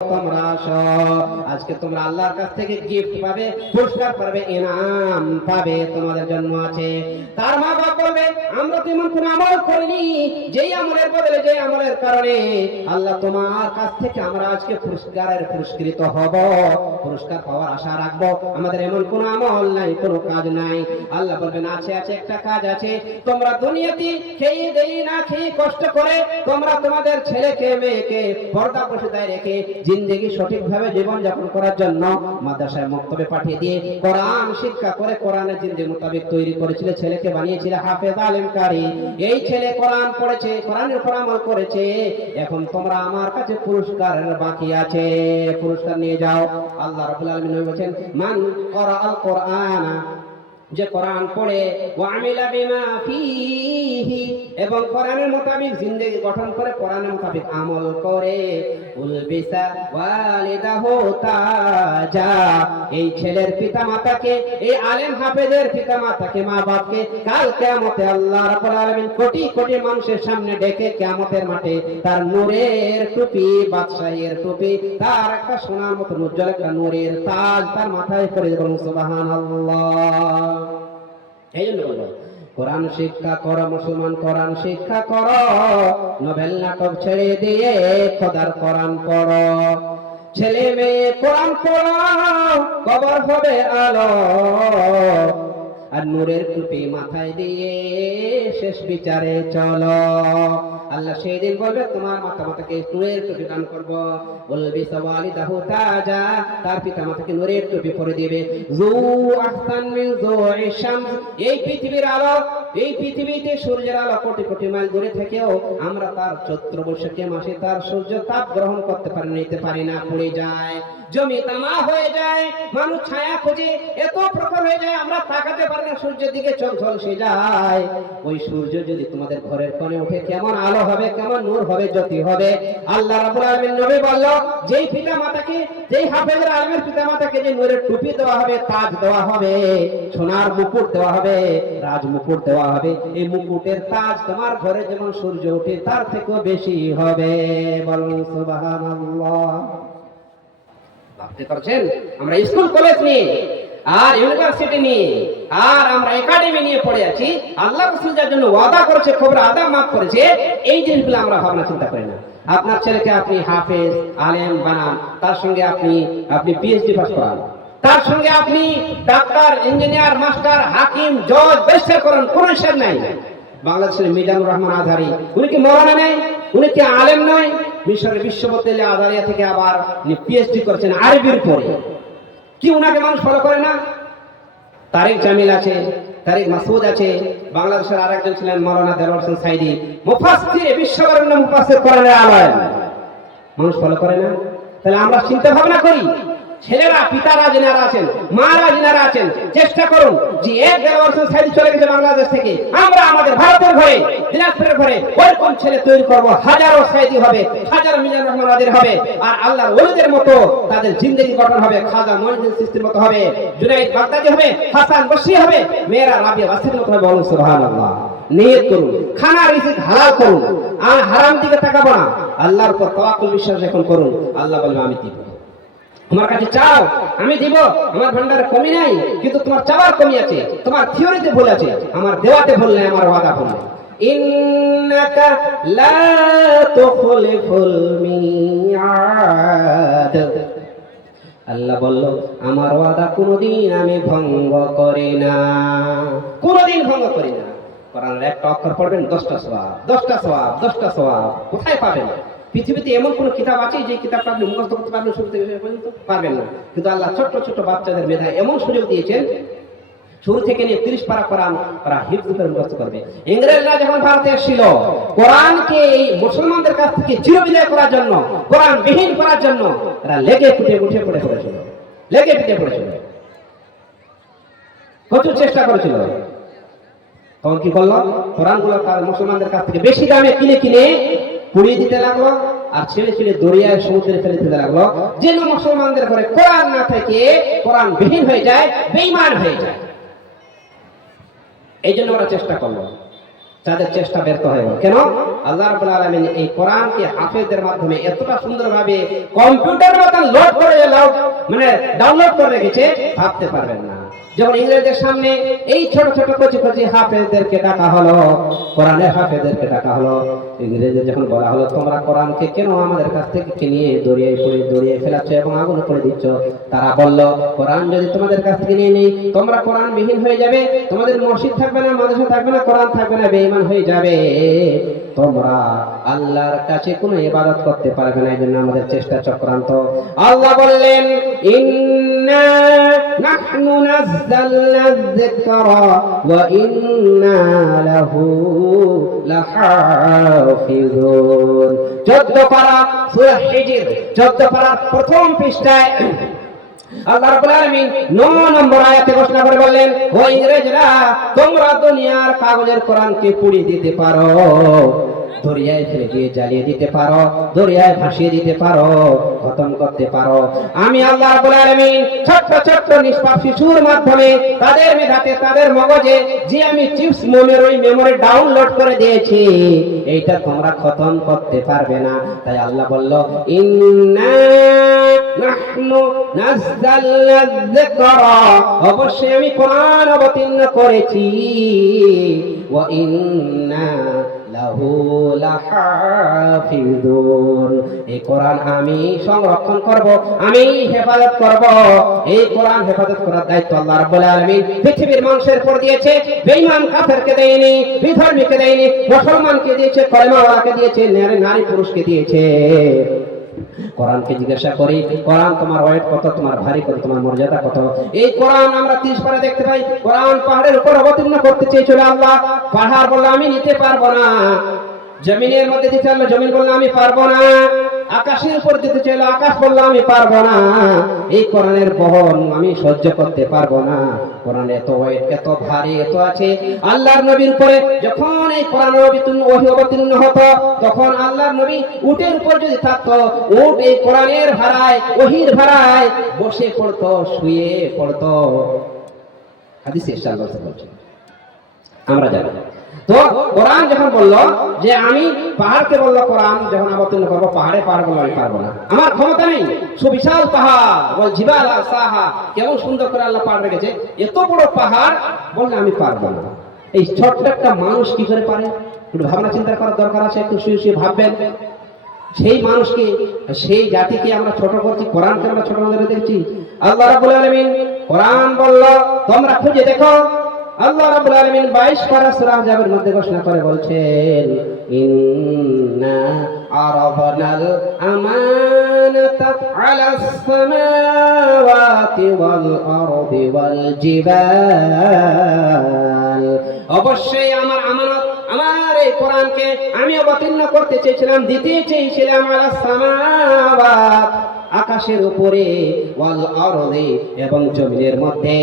তোমরা আসো, আজকে তোমরা আল্লাহর কাছ থেকে গিফট পাবে, পুরস্কার পাবে, ইনাম পাবে, তোমাদের জন্য আছে। তার মা বাপ বলবে আমরা তেমন কোন আমল করিনি, যেই আমলের বদলে যেই আমলের কারণে আল্লাহ তোমার কাছ থেকে আমরা আজকে পুরস্কৃত হব, পুরস্কার পাওয়ার আশা রাখবো। আমাদের এমন কোন আমল নাই, কোন কাজ নাই। আল্লাহ বলবেন আছে আছে, একটা কাজ আছে। তোমরা দুনিয়াতে খেয়ে দেই না খেয়ে কষ্ট করে তোমরা তোমাদের ছেলেকে মেয়েকে পর্দা প্রশাদায় রেখে জিন্দেগি সঠিকভাবে জীবন যাপন করার জন্য মাদ্রাসায় মক্তবে পাঠিয়ে দিয়ে কোরআন শিক্ষা করে কোরআনের জিন্দেগি মোতাবেক তৈরি করেছিল, ছেলেকে বানিয়েছিল হাফেজ আলেম কারি। এই ছেলে কোরআন পড়েছে, কোরআনের উপর আমল করেছে। এখন তোমরা আমার কাছে পুরস্কারের বাকি আছে, পুরস্কার নিয়ে যাও। আল্লাহ রাব্বুল আলামিন বলেছেন মান ক্বারাআল কুরআন, যে কোরআন পড়ে ওয়া আমিলা বিমা ফীহি, এবং কোরআনের মোতাবেক জিন্দেগি গঠন করে কোরআনের মোতাবেক আমল করে, উলবিসা ওয়ালিদাহু তাজা, এই ছেলের পিতামাতাকে, এই আলেম হাফেজের পিতামাতাকে, মা বাপকে কাল কিয়ামতে আল্লাহ রাব্বুল আলামিন কোটি কোটি মানুষের সামনে ডেকে কিয়ামতের মাঠে তার নূরের টুপি, বাদশাহের টুপি, তার একটা সোনার মতো উজ্জ্বল একটা নূরের তাজ তার মাথায় করে দেবেন। সুবহানাল্লাহ। এই জন্য বলবো কোরআন শিক্ষা করো মুসলমান, কোরআন শিক্ষা করো, নোবেল নাটক ছেড়ে দিয়ে খোদার কোরআন পড়ো। ছেলে মেয়ে কোরআন পড়ো, কবর হবে আলো, আর নূরের টুপি মাথায় দিয়ে শেষ বিচারে চলো। আল্লাহ সেই দিন বলবে তোমার মাতাকে নূরের টুপি দান করব, বলবি সাওয়ালিদাহু তাজা, তার পিতা মাতাকে নূরের টুপি পরে দিবে। জু আহসান মিন জুই শামস, এই পৃথিবীর আলো, এই পৃথিবীতে সূর্যের আলো কোটি কোটি মাইল দূরে থেকেও আমরা তার চৈত্র বৈশাখী মাসে তার সূর্য তাপ গ্রহণ করতে পারি, নিতে পারি না, পড়ে যায়, জমি তামা হয়ে যায়, মানুষ ছায়া খোঁজে, এত প্রখর হয়ে যায় আমরা তাকাতে পারি না, সূর্যের দিকে চোখ ঝলসে যায়। ওই সূর্য যদি তোমাদের ঘরের কোণে ওঠে কেমন আলো হবে, কেমন নূর হবে, জ্যোতি হবে। আল্লাহ রাব্বুল আলামিন নবী বলল যেই পিতা মাতাকে, যেই হাফেজের আলেমের পিতা মাতাকে যে নূরের টুপি দেওয়া হবে, তাজ দেওয়া হবে, সোনার মুকুট দেওয়া হবে, রাজ মুকুট দেওয়া হবে, এই মুকুটের তাজ তোমার ঘরে যেমন সূর্য ওঠে তার থেকেও বেশি হবে। বলুন সুবহানাল্লাহ। ভাবতে পারছেন আমরা স্কুল কলেজ নিয়ে আর ইউনিভার্সিটি নিয়ে আর আমরা একাডেমি নিয়ে পড়ে আছি, আল্লাহ রাসূল যার জন্য ওয়াদা করেছে, খবর আদা মাফ করেছে, এই জিনিসগুলো আমরা ভাবনা চিন্তা করি না। আপনার ছেলেকে আপনি হাফেজ আলেম বানান, তার সঙ্গে আপনি পিএইচডি পাস করান, তার সঙ্গে আপনি ডাক্তার, ইঞ্জিনিয়ার, মাস্টার, হাকিম, জজ, ব্যারিস্টার করান, কোনো হিসাব নাই। বাংলাদেশের মিজানুর রহমান আজহারি, উনি কি মৌলানা নেই? উনি কি আলেম নয়? মিশরের বিশ্ববিদ্যালয় আজারিয়া থেকে আবার পিএইচডি করেছেন আরবির পরে, কি উনাকে মানুষ ফলো করে না? তারিক জামিল আছে, তারিক মাসুদ আছে, বাংলাদেশের আরেকজন ছিলেন মাওলানা দেলোয়ার হোসেন সাইদি, মুফাসসির, বিশ্ববরেণ্য মুফাসসির, কোরআনের আলেম, মানুষ ফলো করে না? তাহলে আমরা চিন্তা ভাবনা করি, ছেলেরা, পিতারা যিনারা আছেন, মারা যিনারা আছেন, চেষ্টা করুন যে এক দেলোয়ার হোসেন সাইদি চলে গেছে বাংলাদেশ থেকে, আমরা আমাদের ভারতের ঘরে, দিনাজপুরের ঘরে ওইরকম ছেলে তৈরি করব, হাজারো সাইদি হবে, হাজারো মিজানুর রহমান আদের হবে, আর আল্লাহর ওলিদের মতো তাদের জিন্দেগি গঠন হবে, খাজা মঈনুদ্দিন চিশতির মতো হবে, জুনাইদ বাগদাদি হবে, হাসান বসরি হবে, মেয়েরা রাবিয়া বাসির মতো হবে। বলুন সুবহানাল্লাহ। নিয়ত করুন, খানা রিজিক হালাল করুন, আর হারাম দিকে তাকাবো না, আল্লাহর উপর তাওয়াক্কুল বিশ্বাস এখন করুন। আল্লাহ বলবে আমি দিব, তোমার কাছে চাও আমি দিব, আমার ভান্ডারে কমি নাই, কিন্তু তোমার চাওয়ার কমি আছে, তোমার থিওরিতে ভুল আছে, আমার দেওয়াতে ভুল নাই, আমার ওয়াদা ভুল নাই। ইন্নাকা লা তুখলিফুল মিআদ, আল্লাহ বলল আমার ওয়াদা কোনদিন আমি ভঙ্গ করি না, কোনদিন ভঙ্গ করি না। কোরআনের একটা অক্ষর পড়বেন 10টা সওয়াব, 10টা সওয়াব, 10টা সওয়াব। কোথায় পাবেন? পৃথিবীতে এমন কোন কিতাব আছে যে কিতাবটা আপনি মুখস্থ করতে পারবেন শুরু থেকে শেষ পর্যন্ত? পারবেন না। কিন্তু আল্লাহ ছোট্ট ছোট্ট বাচ্চাদের মেধায় এমন সুযোগ দিয়েছেন, শুরু থেকে নিয়ে 30 পারা কোরআন তারা হিফজ করে মুখস্থ করবে। ইংরেজরা যখন ভারতে এসেছিল কোরআনকে এই মুসলমানদের কাছ থেকে চিরবিদায় করার জন্য, কোরআন বিহীন করার জন্য তারা লেগে ফুটে উঠে পড়ে পড়েছিল, লেগে ফুটে পড়েছিল, প্রচুর চেষ্টা করেছিল। তখন কি করলো? কোরআনগুলো তার মুসলমানদের কাছ থেকে বেশি দামে কিনে কিনে পুড়িয়ে দিতে লাগলো, আর ছেড়ে ছেড়ে দরিয়ায় সমুদ্রে ফেলে দিতে লাগলো, যেন মুসলমানদের ঘরে কোরআন না থেকে কোরআন বিহীন হয়ে যায়, বেঈমান হয়ে যায়। এই জন্য ওরা চেষ্টা করলো। তাদের চেষ্টা ব্যর্থ হয়ে গেল। কেন? আল্লাহ রাব্বুল আলামিন এই কোরআনকে হাফেজদের মাধ্যমে এতটা সুন্দরভাবে কম্পিউটারের মতন লোড করে মানে ডাউনলোড করে রেখেছে, ভাবতে পারবেন না। যখন ইংরেজদের সামনে এই ছোট ছোট কচি কচি হাফেজদেরকে ডাকা হলো, কোরআনের হাফেজদেরকে ডাকা হলো, ইংরেজদের যখন বলা হলো তোমরা কোরআনকে কেন আমাদের কাছ থেকে নিয়ে দড়িয়ে ফেলাচ্ছ এবং আগুনে পড়ে দিচ্ছ, তারা বলল কোরআন যদি তোমাদের কাছ থেকে নিয়ে নেই তোমরা কোরআন বিহীন হয়ে যাবে, তোমাদের মসজিদ থাকবে না, মাদ্রাসা থাকবে না, কোরআন থাকবে না, বেঈমান হয়ে যাবে, তোমরা আল্লাহর কাছে কোনো ইবাদত করতে পারবে না। এজন্য আমাদের চেষ্টা চক্রান্ত। আল্লাহ বললেন ইন্না নাহনু নাযালনা যিকরা ওয়া ইন্না লাহু লাহাফিজুন। 14 পারা সূরা হিজর 14 পারা প্রথম পৃষ্ঠায় আল্লাহ রাব্বুল আলামিন 9 নম্বর আয়াতে ঘোষণা করে বললেন, ও ইংরেজরা, তোমরা দুনিয়ার কাগজের কোরআনকে পুড়িয়ে দিতে পারো, দরিয়ায় ফেলে দিয়ে জ্বালিয়ে দিতে পারো, দরিয়ায় ভাসিয়ে দিতে পারো, খতম করতে পারো। আমি আল্লাহ রাব্বুল আলামিন ছোট্ট ছোট্ট নিষ্পাপ শিশুর মাধ্যমে তাদের মেধাতে, তাদের মগজে যে আমি চিপস মেমোরি ডাউনলোড করে দিয়েছি, এইটা তোমরা খতম করতে পারবে না। তাই আল্লাহ বলল ইন্না নাহনু নাযালনা যিকরা, অবশ্যই আমি কোরআন অবতীর্ণ করেছি, ওয়া ইন্না লাহু লাহাফিজুন, এই কোরআন আমি সংরক্ষণ করব, আমি হেফাজত করব। এই কোরআন হেফাজত করার দায়িত্ব আল্লাহ রাব্বুল আলামিন পৃথিবীর মানুষের উপর দিয়েছে। বেঈমান কাফেরকে দেয়নি, বিধর্মীকে দেয়নি, মুসলমানকে দিয়েছে, কলেমাওয়ালাকে দিয়েছে, নারী পুরুষকে দিয়েছে। কোরআনকে জিজ্ঞাসা করি, কোরআন তোমার ওয়েট কত, তোমার ভারী কত, তোমার মর্যাদা কত? এই কোরআন আমরা 30 পারা দেখতে পাই। কোরআন পাহাড়ের উপর অবতীর্ণ করতে চেয়েছিল আল্লাহ, পাহাড় বলল আমি নিতে পারবো না। জমিনের মধ্যে দিতে চাইলো, জমিন বলল আমি পারবো না। আকাশের উপর দিতে চাইলো, আকাশ বলল আমি পারবো না। এই কোরআনের বহন আমি সহ্য করতে পারবো না। কোরআন এত ওয়েট, এত ভারী, এত আছে। আল্লাহর নবীর উপরে যখন এই কোরআন ওহী অবতীর্ণ হতো, তখন আল্লাহর নবী উটের উপর যদি থাকতো, উট এই কোরআনের ভাড়ায়, ওহীর ভাড়ায় বসে পড়তো, শুয়ে পড়তো। হাদিসে ইরশাদ বলছে, আমরা জানি। তো কোরআন যখন বললো যে আমি পাহাড়কে বললো কোরআন যখন অবতীর্ণ করবো, পাহাড়ে পাহাড় বললো আমি পারবো না, আমার ক্ষমতা নেই। সুবিশাল পাহাড় বল জিবাল সাহা, কেমন সুন্দর করে আল্লাহ পাহাড় রেখেছে, এত বড় পাহাড় বললে আমি পারবো না। এই ছোট্ট একটা মানুষ কি করে পারে? একটু ভাবনা চিন্তা করার দরকার আছে, একটু শুয়ে শুয়ে ভাববেন। সেই মানুষকে, সেই জাতিকে আমরা ছোট করছি, কোরআনকে আমরা ছোট নজরে দেখছি। আল্লাহ রাব্বুল আলামিন কোরআন বললো তোমরা খুঁজে দেখো। আল্লাহ রাব্বুল আলামিন 22 পারা সূরা আহজাবের মধ্যে ঘোষণা করে বলছেন ইন্না আরাদনাল আমানাতা আলাস সামাওয়াতি ওয়াল আরদি ওয়াল জিবাল, অবশ্যই আমার আমানত, আমার এই কোরআনকে আমি অবতীর্ণ করতে চেয়েছিলাম, দিতে চেয়েছিলাম আলাস সামাওয়াত, আকাশের উপরে, ওয়াল আরদি এবং জমিনের মধ্যে,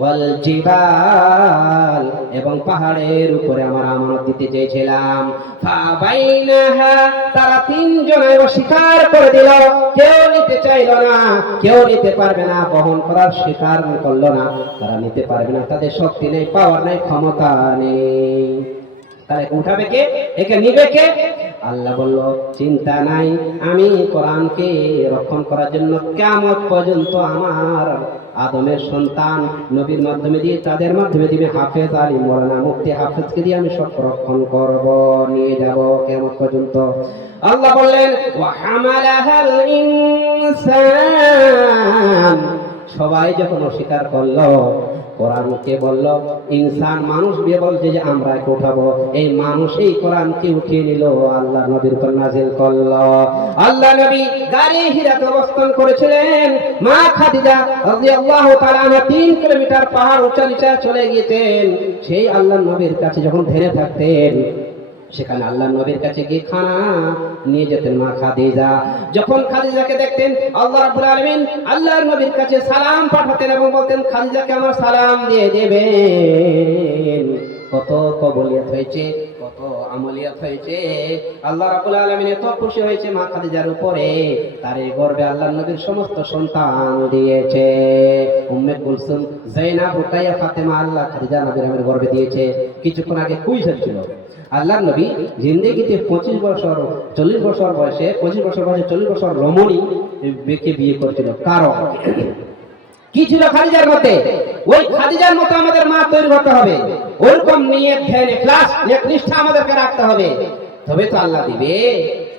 ওয়াল জিবাল এবং পাহাড়ের উপরে আমার আমানত দিতে চেয়েছিলাম। ফাবাইনাহা, তারা তিনজনে অস্বীকার করে দিল, কেউ নিতে চাইল না, কেউ নিতে পারবে না, বহন করার স্বীকার করলো না। তারা নিতে পারবে না, তাদের শক্তি নেই, পাওয়ার নেই, ক্ষমতা নেই। তাহলে উঠাবে কে? একে নিবে কে? আল্লাহ বলল চিন্তা নাই, আমি কোরআনকে রক্ষণ করার জন্য কিয়ামত পর্যন্ত আমার আদমের সন্তান নবীর মাধ্যমে দিয়ে, তাদের মাধ্যমে দিবে হাফেজ, আলী মাওলানা মুফতি হাফেজকে দিয়ে আমি সব রক্ষণ করব, নিয়ে যাব কিয়ামত পর্যন্ত। আল্লাহ বললেন ওয়া হামালাহাল ইনসান, সবাই যখন অস্বীকার করলো, কোরআনকে বলল ইনসান, মানুষ দিয়ে বলছে যে আমরা একে উঠাবো, এই মানুষ এই কোরআনকে উঠিয়ে নিল, আল্লাহ নবীর উপর নাজিল করলো। আল্লাহ নবী গাড়ি হিরাতে অবস্থান করেছিলেন, মা খাদিজা রাদিয়াল্লাহু তাআলা 3 কিলোমিটার পাহাড় উঁচা নিচা চলে গিয়েছেন। সেই আল্লাহ নবীর কাছে যখন ধরে থাকতেন, সেখানে আল্লাহ নবীর কাছে গিয়ে খানা নিয়ে যেতেন মা খাদিজা। যখন খাদিজাকে দেখতেন, আল্লাহ রাব্বুল আলামিন আল্লাহর নবীর কাছে সালাম পাঠাতেন এবং বলতেন খাদিজাকে আমার সালাম দিয়ে দেবেন। কত কবুলিয়ত হয়েছে, কত আমলিয়াত হয়েছে। আল্লাহ রাব্বুল আলামিন এত খুশি হয়েছে মা খাদিজার উপরে, তার এই গর্বে আল্লাহর নবীর সমস্ত সন্তান দিয়েছে। উম্মে কুলসুম, যায়েনাব, রুকাইয়া, ফাতেমা আল্লাহ খাদিজা নবীর আমের গর্বে দিয়েছে। কিছুক্ষণ আগে কুইজ হচ্ছিল, আল্লাহর নবী জিন্দেগিতে 25 বছর 40 বছর বয়সে 25 বছর বয়সে 40 বছর রমণী বেকে বিয়ে করেছিল। কারণ কি ছিল খাদিজার মতে? ওই খাদিজার মতো আমাদের মা তৈরি হতে হবে, ওরকম নিয়ত ধ্যান ইখলাস নিষ্ঠা আমাদেরকে রাখতে হবে, তবে তো আল্লাহ দিবে,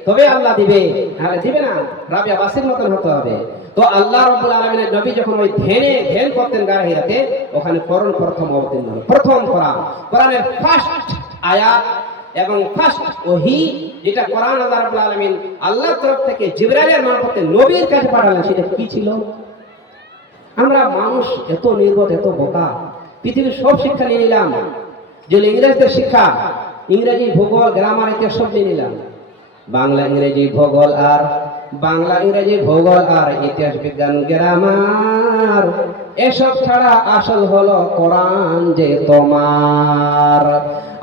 তবে আল্লাহ দিবে, নাহলে দিবে না। রাবিয়া বাসির মতন হতে হবে। তো আল্লাহ রাব্বুল আলামিনের নবী যখন ওই ধ্যান করতেন গায়ে হিরাতে, ওখানে কোরআন প্রথম অবতীর্ণ হলো। প্রথম কোরআনের ফার্স্ট আয়াত এবং ফার্স্ট ওহী, যেটা কোরআন আল্লাহ রাব্বুল আলামিন আল্লাহর তরফ থেকে জিবরাইলের মারফতে নবীর কাছে পাঠালেন, সেটা কি ছিল? আমরা মানুষ এত নির্বোধ, এত বোকা, পৃথিবীর সব শিক্ষা নিয়ে নিলাম, যে ইংরেজদের শিক্ষা, ইংরেজি, ভূগোল, গ্রামার, ইতিহাস সব নিয়ে নিলাম। বাংলা, ইংরেজি, ভূগোল আর ইতিহাস, বিজ্ঞান, গ্রামার, এসব ছাড়া আসল হলো কোরআন যে তোমার।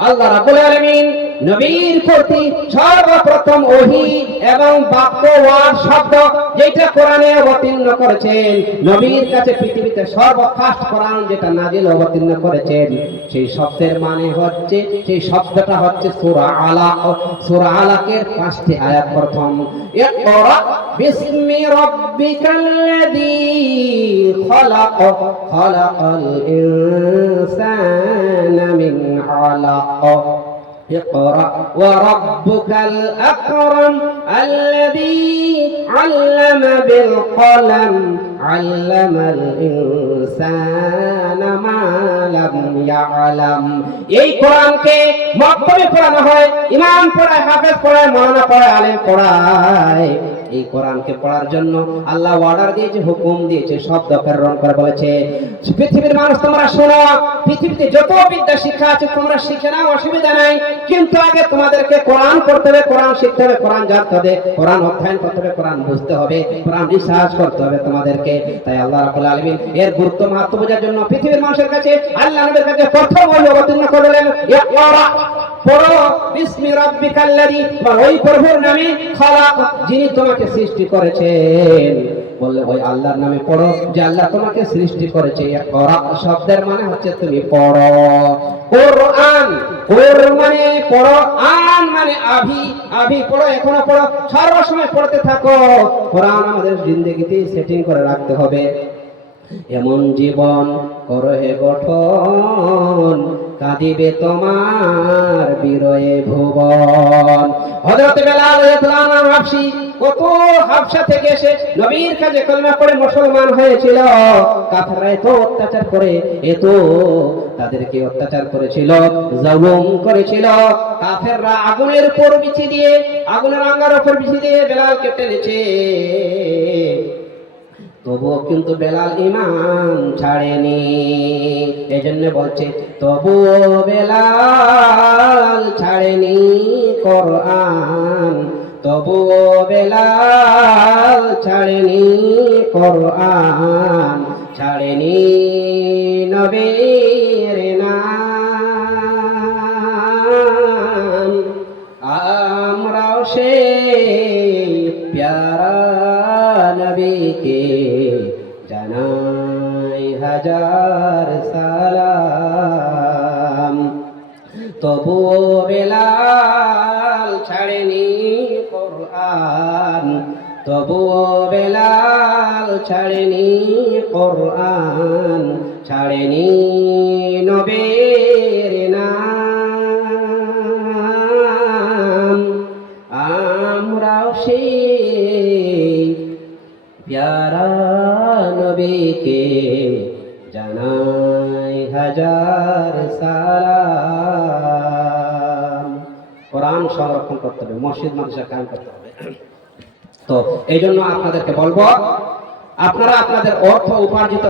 আল্লাহ রাব্বুল আলামিন নবীর প্রতি সর্বপ্রথম ওহী এবং বাক্য ওয়ার্ড শব্দ যেটা কোরআনে অবতীর্ণ করেছেন, নবীর কাছে পৃথিবীতে সর্বফার্স্ট কোরআন যেটা নাজিল অবতীর্ণ করেছেন, সেই শব্দের মানে হচ্ছে, সেই শব্দটা হচ্ছে সূরা আলাক। সূরা আলাকের 5টি আয়াত। প্রথম, ইকরা বিসমি রাব্বিকাল্লাযী খলাক, খলাকাল ইনসানা মিন আলাক। اقرأ وربك الأكرم الذي علم بالقلم علم الإنسان ما لم يعلم। এই কোরআনকে মক্তবে পড়ানো হয়, ইমাম পড়ায়, হাফেজ পড়ায়, মাওলানা পড়ায়, আলেম পড়ায়। এই কোরআনকে পড়ার জন্য আল্লাহ অর্ডার দিয়েছে, হুকুম দিয়েছে, শব্দ প্রেরণ করে বলেছে, পৃথিবীর মানুষ তোমরা শোনো, পৃথিবীতে যত বিদ্যা শিক্ষা আছে তোমরা শিখে নাও, অসুবিধা নাই, কিন্তু আগে তোমাদেরকে কোরআন পড়তে হবে, কোরআন শিখতে হবে, কোরআন জানতে হবে, কোরআন অধ্যয়ন করতে হবে, কোরআন বুঝতে হবে, কোরআন রিসার্চ করতে হবে তোমাদেরকে। তাই আল্লাহ রাব্বুল আলামিন এর গুরুত্ব মাহাত্ম্য বোঝার জন্য পৃথিবীর মানুষের কাছে আল্লাহ নবীর কাছে প্রথম ওহী অবতীর্ণ করলেন, ইকরা, পড়ো, বিসমি রাব্বিকাল্লাযী, ওই প্রভুর নামে, খলাক, যিনি তোমাকে সৃষ্টি করেছেন। বললে ওই আল্লাহর নামে পড়ো যে আল্লাহ তোমাকে সৃষ্টি করেছে। ইকরা শব্দের মানে হচ্ছে তুমি পড়ো। কোরআন, কোর মানে পড়ো, আন মানে আভি পড়ো, এখনো পড়ো, সর্বসময় পড়তে থাকো। কোরআন আমাদের জিন্দেগিতে সেটিং করে রাখতে হবে। এমন জীবন করো হে গঠন, কাঁদিবে তোমার বিরয়ে ভুবন। হযরত বেলাল রাদিয়াল্লাহু আনহু হাবশী, কত হাবশা থেকে এসে নবীর কাছে কলমা পড়ে মুসলমান হয়েছিল। কাফেররা এত অত্যাচার করে, এত তাদেরকে অত্যাচার করেছিল, জুলুম করেছিল। কাফেররা আগুনের উপর বিছিয়ে দিয়ে, আগুনের আঙ্গার উপর বিছিয়ে দিয়ে বেলালকে টেনেছে। তবুও কিন্তু বেলাল ঈমান ছাড়েনি। এজন্য বলছে, তবুও বেলাল ছাড়েনি কোরআন, তবুও বেলাল ছাড়েনি কোরআন, ছাড়েনি নবীর নাম। আমরাও সেই প্যারা নবীকে জানাই হাজার সালাম। তবুও বেলাল ছাড়েনি কোরআন, তবুও বেলাল ছাড়েনি কোরআন, ছাড়েনি নবীর নাম। আমরাও সেই প্যারা নবীকে জানাই হাজার সালাম। কোরআন সংরক্ষণ করতে হবে, মসজিদ মাদ্রাসা কায়েম করতে হবে। তো এই জন্য আপনাদেরকে বলবো, আপনারা আপনাদের অর্থ উপার্জিত